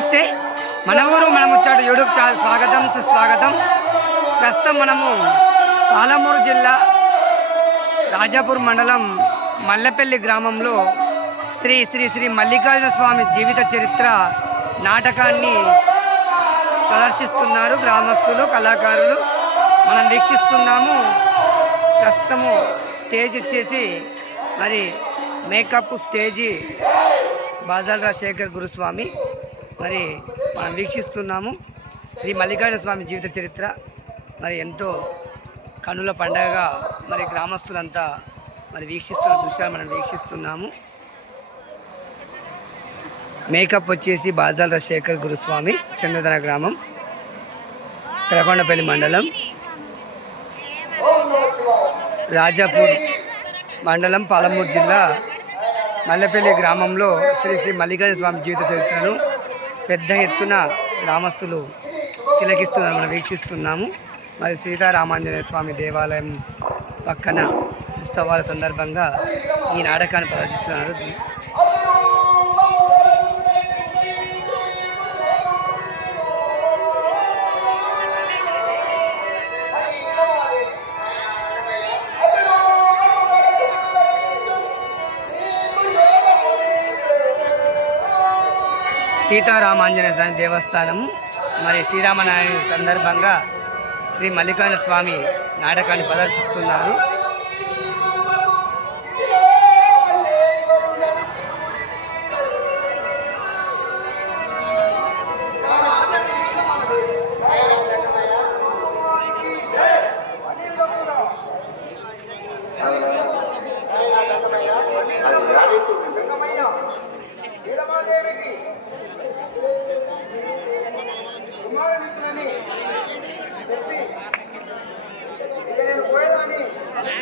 నమస్తే. మన ఊరు మన ముచ్చాడు యూట్యూబ్ ఛానల్ స్వాగతం సుస్వాగతం. ప్రస్తుతం మనము పాలమూరు జిల్లా రాజాపూర్ మండలం మల్లెపల్లి గ్రామంలో శ్రీ శ్రీ శ్రీ మల్లికార్జున స్వామి జీవిత చరిత్ర నాటకాన్ని ప్రదర్శిస్తున్నారు గ్రామస్తులు కళాకారులు. మనం వీక్షిస్తున్నాము. ప్రస్తుతము స్టేజ్ వచ్చేసి మరి మేకప్ స్టేజీ బాజాల్ రాజశేఖర్ గురుస్వామి. మరి మనం వీక్షిస్తున్నాము శ్రీ మల్లికార్జున స్వామి జీవిత చరిత్ర. మరి ఎంతో కనుల పండగగా మరి గ్రామస్తులంతా మరి వీక్షిస్తున్న దృశ్యాలు మనం వీక్షిస్తున్నాము. మేకప్ వచ్చేసి బాజాల రాజశేఖర్ గురుస్వామి చంద్రధన గ్రామం తెలకొండపల్లి మండలం రాజాపూర్ మండలం పాలమూరు జిల్లా మల్లెపల్లి గ్రామంలో శ్రీ శ్రీ మల్లికార్జున స్వామి జీవిత చరిత్రను పెద్ద ఎత్తున గ్రామస్తులు తిలకిస్తున్నారు మనం వీక్షిస్తున్నాము. మరి సీతారామాంజనేయ స్వామి దేవాలయం పక్కన ఉత్సవాల సందర్భంగా ఈ నాటకాన్ని ప్రదర్శిస్తున్నారు. సీతారామాంజనేయ స్వామి దేవస్థానం మరి శ్రీరామనాయుడు సందర్భంగా శ్రీ మల్లికార్జున స్వామి నాటకాన్ని ప్రదర్శిస్తున్నారు.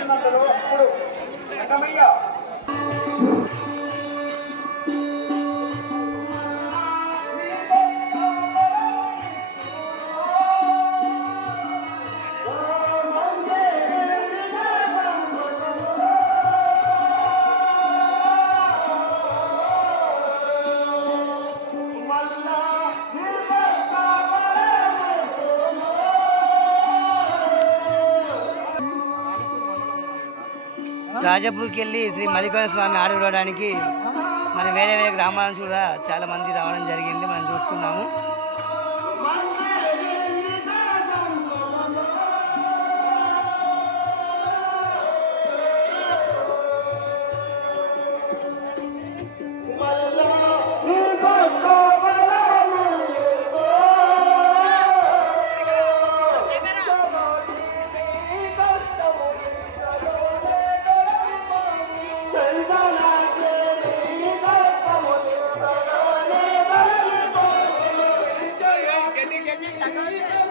సందలో అప్పుడు రంగమయ్య Allah రాజాపూర్కి వెళ్ళి శ్రీ మల్లికార్జున స్వామి ఆడవడానికి మరి వేరే వేరే గ్రామాల నుంచి కూడా చాలా మంది రావడం జరిగింది. మనం చూస్తున్నాము. Gracias.